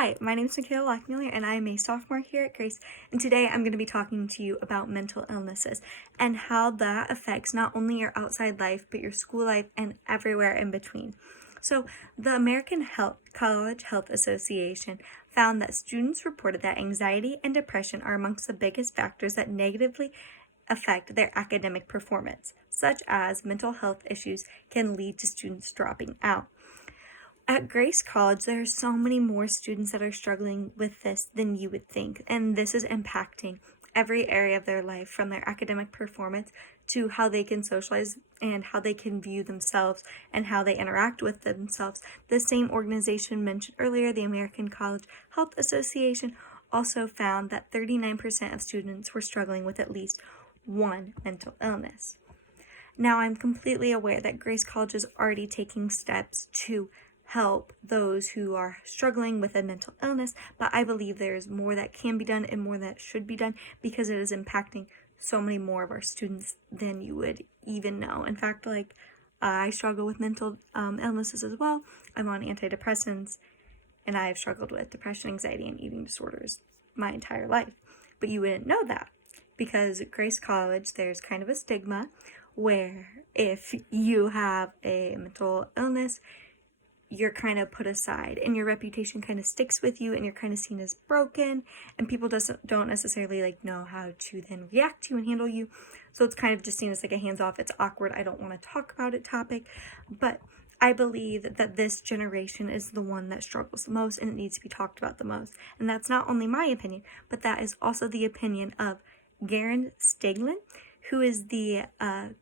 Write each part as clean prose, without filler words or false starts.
Hi, my name is Michaela Lockmuller and I am a sophomore here at Grace, and today I'm going to be talking to you about mental illnesses and how that affects not only your outside life but your school life and everywhere in between. So, the American College Health Association found that students reported that anxiety and depression are amongst the biggest factors that negatively affect their academic performance, such as mental health issues can lead to students dropping out. At Grace College, there are so many more students that are struggling with this than you would think, and this is impacting every area of their life, from their academic performance to how they can socialize and how they can view themselves and how they interact with themselves. The same organization mentioned earlier, the American College Health Association, also found that 39% of students were struggling with at least one mental illness. Now, I'm completely aware that Grace College is already taking steps to help those who are struggling with a mental illness, but I believe there's more that can be done and more that should be done because it is impacting so many more of our students than you would even know. In fact, I struggle with mental illnesses as well. I'm on antidepressants, and I have struggled with depression, anxiety, and eating disorders my entire life. But you wouldn't know that because at Grace College, there's kind of a stigma where if you have a mental illness, you're kind of put aside and your reputation kind of sticks with you and you're kind of seen as broken, and people don't necessarily know how to then react to you and handle you. So it's kind of just seen as a hands-off, it's awkward, I don't want to talk about it topic. But I believe that this generation is the one that struggles the most and it needs to be talked about the most. And that's not only my opinion, but that is also the opinion of Garen Steglin, who is the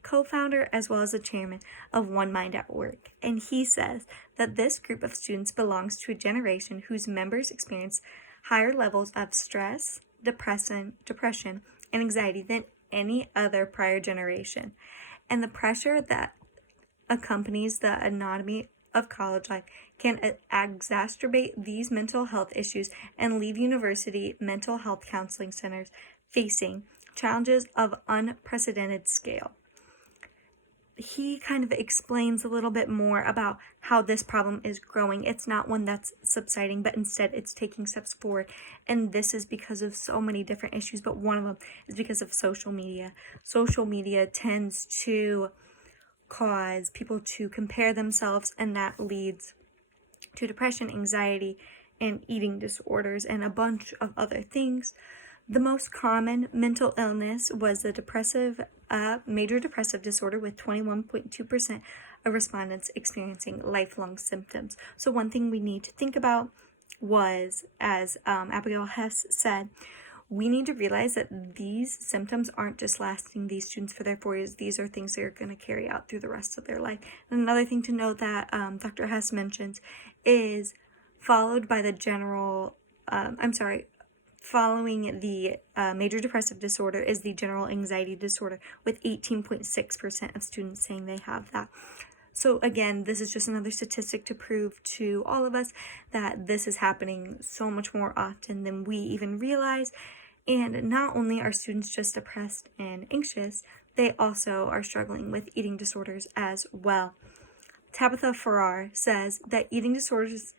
co-founder as well as the chairman of One Mind at Work. And he says that this group of students belongs to a generation whose members experience higher levels of stress, depression, and anxiety than any other prior generation. And the pressure that accompanies the anatomy of college life can exacerbate these mental health issues and leave university mental health counseling centers facing challenges of unprecedented scale. He kind of explains a little bit more about how this problem is growing. It's not one that's subsiding, but instead it's taking steps forward. And this is because of so many different issues, but one of them is because of social media. Social media tends to cause people to compare themselves, and that leads to depression, anxiety, and eating disorders, and a bunch of other things. The most common mental illness was the major depressive disorder, with 21.2% of respondents experiencing lifelong symptoms. So one thing we need to think about was, as Abigail Hess said, we need to realize that these symptoms aren't just lasting these students for their 4 years. These are things they're going to carry out through the rest of their life. And another thing to note that Dr. Hess mentions is following the major depressive disorder is the general anxiety disorder, with 18.6% of students saying they have that. So again, this is just another statistic to prove to all of us that this is happening so much more often than we even realize. And not only are students just depressed and anxious, they also are struggling with eating disorders as well. Tabitha Farrar says that eating disorders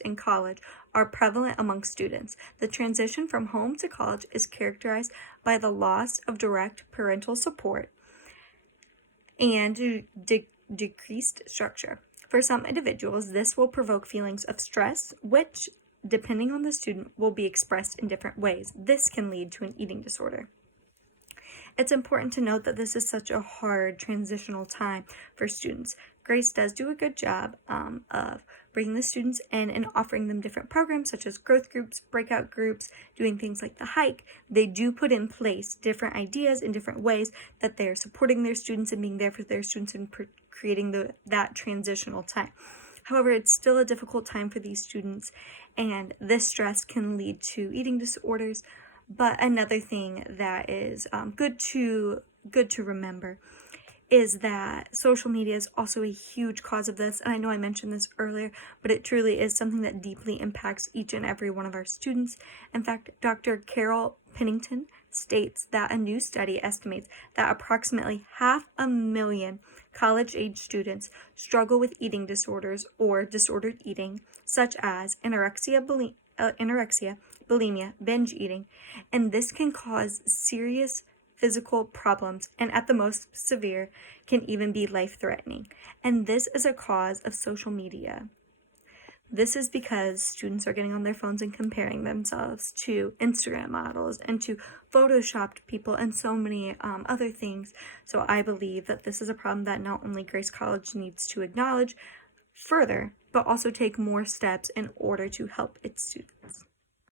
in college are prevalent among students. The transition from home to college is characterized by the loss of direct parental support and decreased structure. For some individuals, this will provoke feelings of stress, which, depending on the student, will be expressed in different ways. This can lead to an eating disorder. It's important to note that this is such a hard transitional time for students. Grace does do a good job of bringing the students in and offering them different programs such as growth groups, breakout groups, doing things like the hike. They do put in place different ideas in different ways that they're supporting their students and being there for their students and creating that transitional time. However, it's still a difficult time for these students, and this stress can lead to eating disorders. But another thing that is good to remember is that social media is also a huge cause of this. And I know I mentioned this earlier, but it truly is something that deeply impacts each and every one of our students. In fact, Dr. Carol Pennington states that a new study estimates that approximately 500,000 college-age students struggle with eating disorders or disordered eating, such as anorexia, bulimia, binge eating, and this can cause serious physical problems and at the most severe can even be life-threatening. And this is a cause of social media. This is because students are getting on their phones and comparing themselves to Instagram models and to photoshopped people and so many other things. So I believe that this is a problem that not only Grace College needs to acknowledge further, but also take more steps in order to help its students.